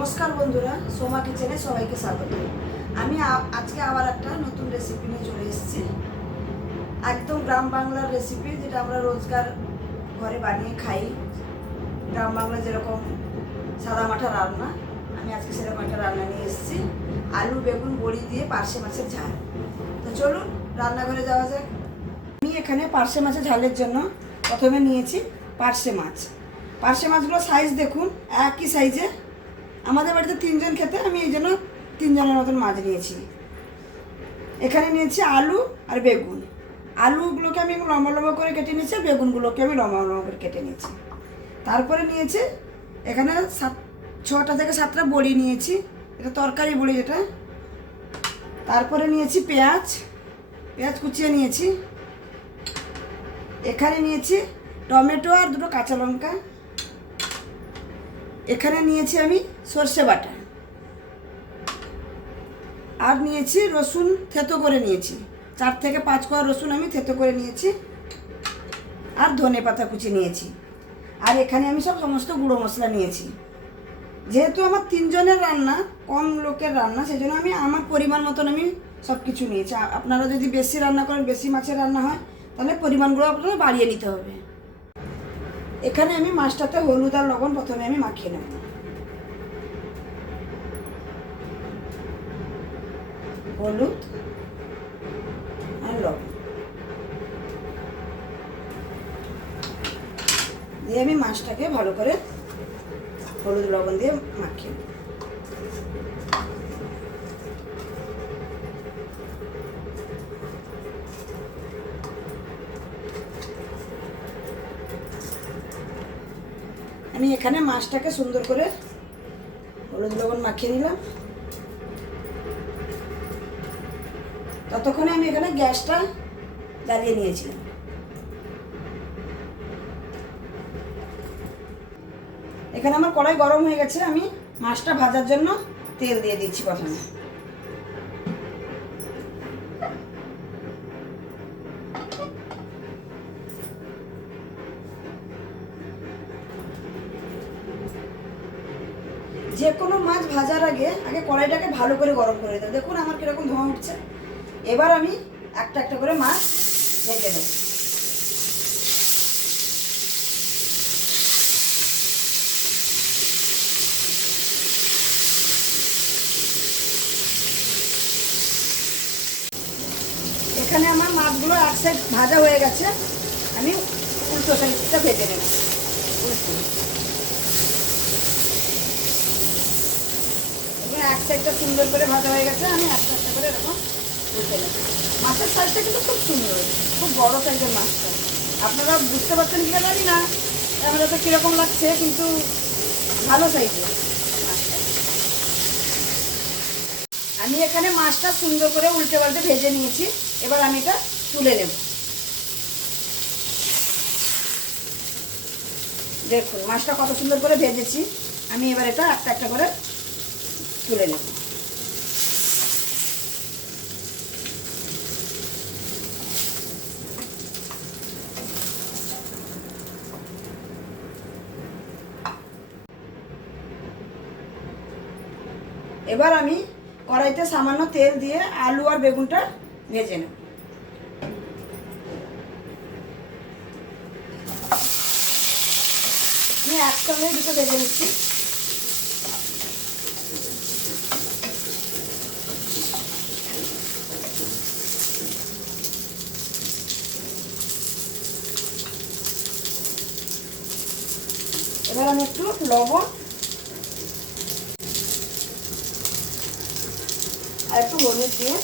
নমস্কার বন্ধুরা, সোমা কিচেনে সবাইকে স্বাগত। আমি আজকে আবার একটা নতুন রেসিপি নিয়ে চলে এসেছি। একদম গ্রাম বাংলার রেসিপি যেটা আমরা রোজগার ঘরে বানিয়ে খাই। গ্রাম বাংলা যেরকম সাদা মাঠা রান্না, আমি আজকে সেরকম একটা রান্না নিয়ে এসেছি। আলু, বেগুন, বড়ি দিয়ে পার্শে মাছের ঝাল। তো চলুন, রান্নাঘরে যাওয়া যাক। আমি এখানে পার্শে মাছের ঝালের জন্য প্রথমে নিয়েছি পার্শে মাছ। পার্শে মাছগুলো সাইজ দেখুন, একই সাইজে আমাদের বাড়িতে তিনজন খেতে, আমি এই জন্য তিনজনের মতন মাছ নিয়েছি। এখানে নিয়েছি আলু আর বেগুন। আলুগুলোকে আমি লম্বা লম্বা করে কেটে নিয়েছি বেগুনগুলোকে আমি লম্বা লম্বা করে কেটে নিয়েছি। তারপরে নিয়েছি, এখানে সাত, ছটা থেকে সাতটা বড়ি নিয়েছি। এটা তরকারি বড়ি যেটা। তারপরে নিয়েছি পেঁয়াজ পেঁয়াজ কুচিয়ে নিয়েছি। এখানে নিয়েছি টমেটো আর দুটো কাঁচা লঙ্কা। এখানে নিয়েছি আমি সর্ষে বাটা। আর নিয়েছি রসুন থেতো করে নিয়েছি। চার থেকে পাঁচ কোয়া রসুন আমি থেতো করে নিয়েছি। আর ধনে পাতা কুচি নিয়েছি। আর এখানে আমি সব সমস্ত গুঁড়ো মশলা নিয়েছি। যেহেতু আমার তিনজনের রান্না, কম লোকের রান্না সেই জন্য আমি আমার পরিমাণ মতন আমি সব কিছু নিয়েছি আপনারা যদি বেশি রান্না করেন, বেশি মাছের রান্না হয়, তাহলে পরিমাণগুলো আপনাদের বাড়িয়ে নিতে হবে। এখানে আমি মাছটাতে হলুদ আর লবণ প্রথমে আমি মাখিয়ে নেব। হলুদ আর লবণ। দিয়ে আমি মাছটাকে ভালো করে হলুদ লবণ দিয়ে মাখিয়ে নেব। আমি এখানে মাছটাকে সুন্দর করে হলুদ লবণ মাখিয়ে নিলাম। ততক্ষণে আমি এখানে গ্যাসটা জ্বালিয়ে নিয়েছিলাম এখানে আমার কড়াই গরম হয়ে গেছে, আমি মাছটা ভাজার জন্য তেল দিয়ে দিচ্ছি প্রথমে যে কোনো মাছ ভাজার আগে আগে কড়াইটাকে ভালো করে গরম করে দেবো দেখুন আমার কীরকম ধোঁয়া উঠছে। এবার আমি একটা একটা করে মাছ ভেজে নেব এখানে আমার মাছগুলো এক সাইড ভাজা হয়ে গেছে। আমি উল্টো সাইডটা ভেজে নেব উল্টো এবার এক সাইডটা সুন্দর করে ভাজা হয়ে গেছে, আমি একটা একটা করে এরকম উল্টে নেব। মাছের সাইজটা কিন্তু খুব সুন্দর, খুব বড় সাইজের মাছটা। আপনারা বুঝতে পারছেন কি জানি না আমরা তো কীরকম লাগছে, কিন্তু ভালো সাইজের আমি এখানে মাছটা সুন্দর করে উল্টে পাল্টে ভেজে নিয়েছি, এবার আমি এটা তুলে নেব। দেখুন, মাছটা কত সুন্দর করে ভেজেছি, আমি এবার এটা একটা একটা করে তুলে নেব। এবার আমি কড়াইতে সামান্য তেল দিয়ে আলু আর বেগুনটা ভেজে নেব। আমি একসঙ্গে দুটো ভেজে নিচ্ছি। এবার আমি একটু লবণ আর একটু হলুদ দিয়ে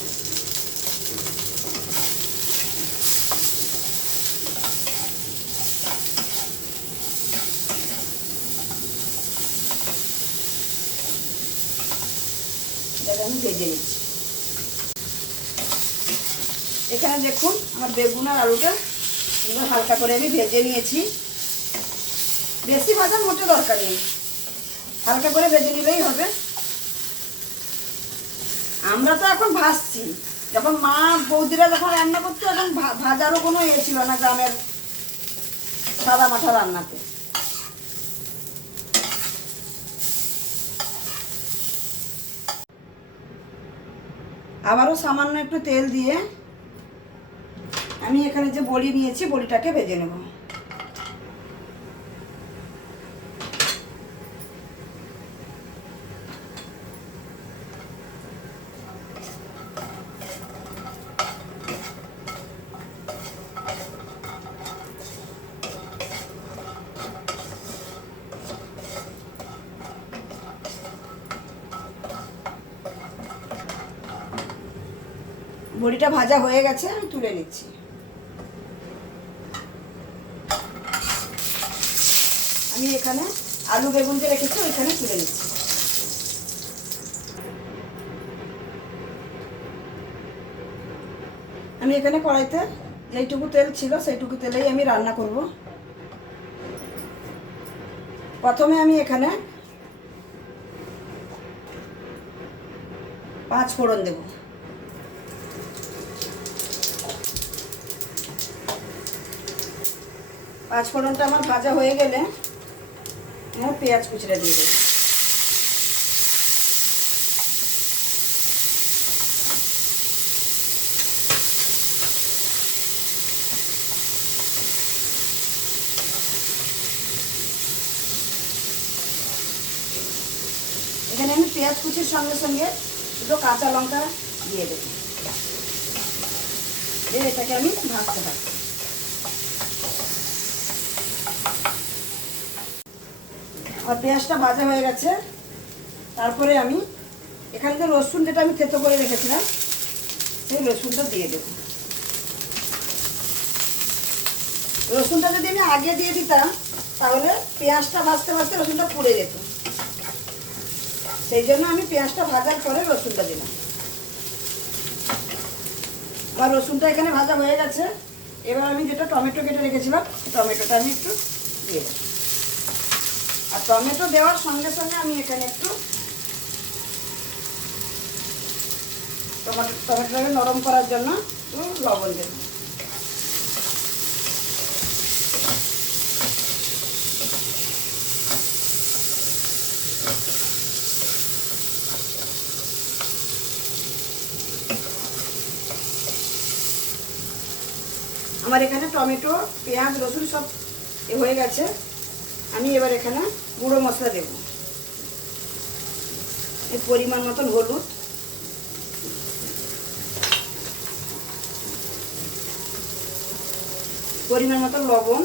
আমি ভেজে নিচ্ছি। এখানে দেখুন আমার বেগুন আর আলুটা হালকা করে আমি ভেজে নিয়েছি। বেশি ভাজা মোটে দরকার নেই। হালকা করে ভেজে নিলেই হবে। আমরা তো এখন ভাজছি। যখন মা বৌদিরা যখন রান্না করতো, এখন ভাজারও কোনো ইয়ে ছিল না গ্রামের সাদা মাথা রান্নাতে। আবারও সামান্য একটু তেল দিয়ে আমি এখানে যে বড়ি নিয়েছি, বড়িটাকে ভেজে নেব। বড়িটা ভাজা হয়ে গেছে, আমি তুলে নিচ্ছি। আমি এখানে আলু, বেগুন যে রেখেছি, ওইখানে তুলে নিচ্ছি। আমি এখানে কড়াইতে যেইটুকু তেল ছিল, সেইটুকু তেলেই আমি রান্না করব। প্রথমে আমি এখানে পাঁচ ফোড়ন দেবো। পাঁচ ফোড়নটা আমার ভাজা হয়ে গেলে আমার পেঁয়াজ কুচিটা দিয়ে দেবো। এখানে আমি পেঁয়াজ কুচির সঙ্গে সঙ্গে দুটো কাঁচা লঙ্কা দিয়ে দেবো। এটাকে আমি ভাজতে থাকব। আর পেঁয়াজটা ভাজা হয়ে গেছে। তারপরে আমি এখানে যে রসুন যেটা আমি থেতো করে রেখেছিলাম, সেই রসুনটা দিয়ে দেব। রসুনটা যদি আমি আগে দিয়ে দিতাম, তাহলে পেঁয়াজটা ভাজতে ভাজতে রসুনটা পুড়ে যেত। সেই জন্য আমি পেঁয়াজটা ভাজার পরে রসুনটা দিলাম। আমার রসুনটা এখানে ভাজা হয়ে গেছে। এবার আমি যেটা টমেটো কেটে রেখেছিলাম টমেটোটা আমি একটু দিয়ে দেবো। টমেটো দেওয়ার সঙ্গে সঙ্গে আমি এখানে একটু টমেটো টমেটোটাকে নরম করার জন্য একটু লবণ দেব। আমার এখানে টমেটো, পেঁয়াজ, রসুন সব হয়ে গেছে। আমি এবার এখানে গুঁড়ো মশলা দেব। এর পরিমাণ মতন হলুদ। পরিমাণ মতন লবণ।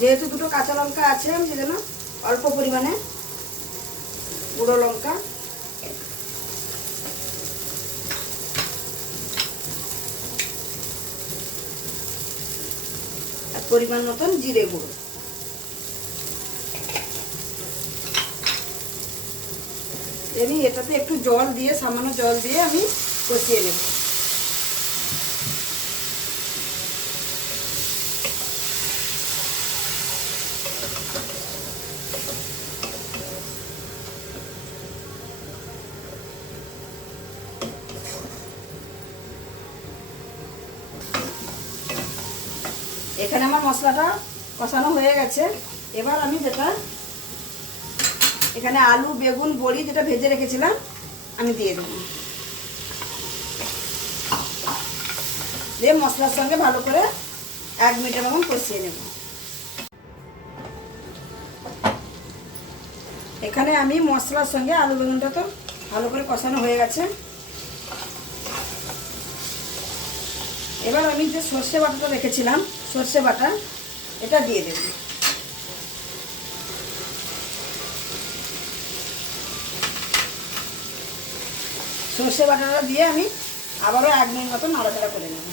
যেহেতু দুটো কাঁচা লঙ্কা আছে, আমি সেজন্য অল্প পরিমাণে গুঁড়ো লঙ্কা পরিমাণ মতন জিরে গুঁড়ো। আমি এটাতে একটু জল দিয়ে, সামান্য জল দিয়ে আমি কষিয়ে নেব। এখানে আমার মশলাটা কষানো হয়ে গেছে। এবার আমি যেটা এখানে আলু, বেগুন, বড়ি যেটা ভেজে রেখেছিলাম, আমি দিয়ে দেবো। দিয়ে মশলার সঙ্গে ভালো করে এক মিনিটের মতন কষিয়ে নেব। এখানে আমি মশলার সঙ্গে আলু, বেগুনটা তো ভালো করে কষানো হয়ে গেছে। এবার আমি যে সর্ষে বাটাটা রেখেছিলাম সর্ষে বাটা, এটা দিয়ে দেব। সর্ষে বাটাটা দিয়ে আমি আবারও এক মিনিট মতো নাড়াচাড়া করে নেব।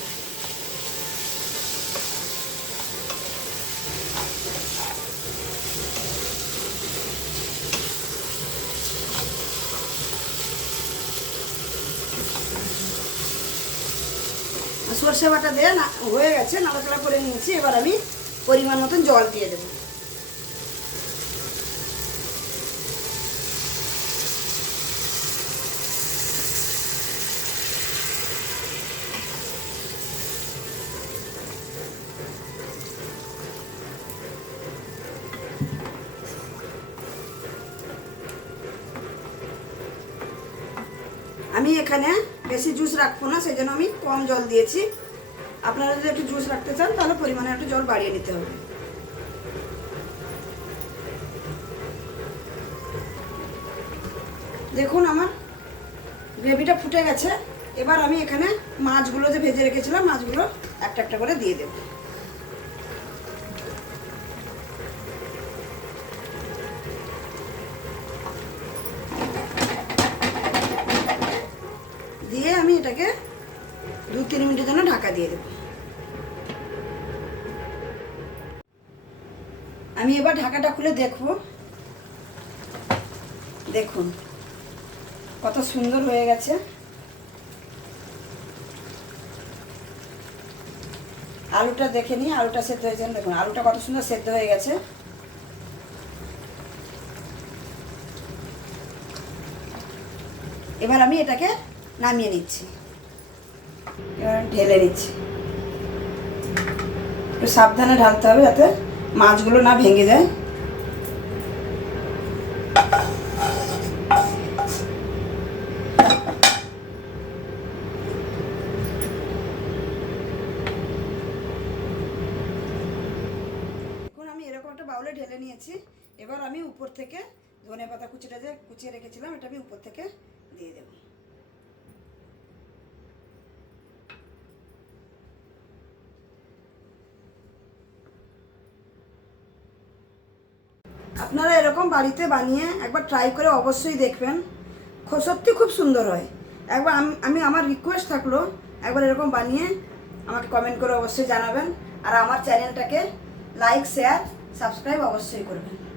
সর্ষে বাটা দেয়া না হয়ে গেছে, নাড়াচাড়া করে নিয়েছি, এবার আমি পরিমাণ মতন জল দিয়ে দেব। আমি এখানে বেশি জুস রাখব না সেই জন্য আমি কম জল দিয়েছি। আপনারা যদি একটু জুস রাখতে চান, তাহলে পরিমাণে একটু জল বাড়িয়ে নিতে হবে। দেখুন আমার গ্রেভিটা ফুটে গেছে। এবার আমি এখানে মাছগুলো যে ভেজে রেখেছিলাম, মাছগুলো একটা একটা করে দিয়ে দেবো। দিয়ে আমি এটাকে দু তিন মিনিটের জন্য ঢাকা দিয়ে দেবো। আমি এবার ঢাকাটা খুলে দেখব। দেখুন, কত সুন্দর হয়ে গেছে। আলুটা দেখে নিই, আলুটা সেদ্ধ হয়েছে। দেখুন, আলুটা কত সুন্দর সেদ্ধ হয়ে গেছে। এবার আমি এটাকে নামিয়ে নিচ্ছি। এবার ঢেলে নিচ্ছি। একটু সাবধানে ঢালতে হবে যাতে মাছগুলো না ভেঙে যায়। বাউলে ঢেলে নিয়েছি। এবার আমি উপর থেকে ধনে পাতা কুচিটা যে কুচিয়ে রেখেছিলাম, এটা আমি উপর থেকে দিয়ে দেবো। আপনারা এরকম বাড়িতে বানিয়ে একবার ট্রাই করে অবশ্যই দেখবেন। সত্যি খুব সুন্দর হয়। একবার আম- আমি, আমার রিকোয়েস্ট থাকল, একবার এরকম বানিয়ে আমাকে কমেন্ট করে অবশ্যই জানাবেন। আর আমার চ্যানেলটাকে লাইক শেয়ার সাবস্ক্রাইব অবশ্যই করবেন।